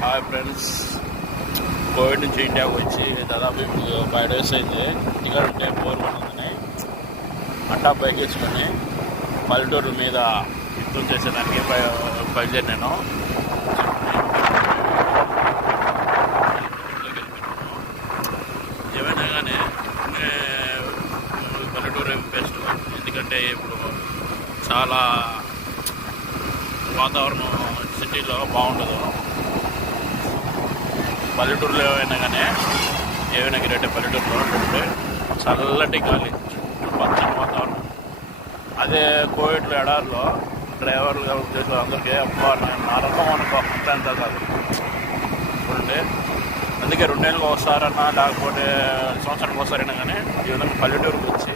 Hi friends, Covid నుంచి ఇండియాకి వచ్చి దాదాపు ఇప్పుడు 5 days అయింది. ఇంటికాడ ఉంటే బోర్ కొనుందని అట్టా బైక్ వేసుకొని పల్లెటూరు మీద యుద్ధం చేసేదానికి బయలుదేరి నేను ఏమైనా కానీ పల్లెటూరు బెస్ట్. ఎందుకంటే ఇప్పుడు చాలా వాతావరణం సిటీలో బాగుండదు. పల్లెటూరులో ఏమైనా కానీ ఏమైనా గిరంటే పల్లెటూరులో ఉంటే చల్లటి గాలి, చుట్టూ పచ్చని వాతావరణం. అదే కోవిడ్ ఎడారిలో డ్రైవర్లుగా ఉద్యోగులు అందరికీ అబ్బా నరకం అనుకో, అంత కాదు చూడండి. అందుకే 2 నెలలకు ఒకసారన్నా లేకపోతే సంవత్సరానికి ఒకసారైనా కానీ ఈ విధంగా పల్లెటూరుకి వచ్చి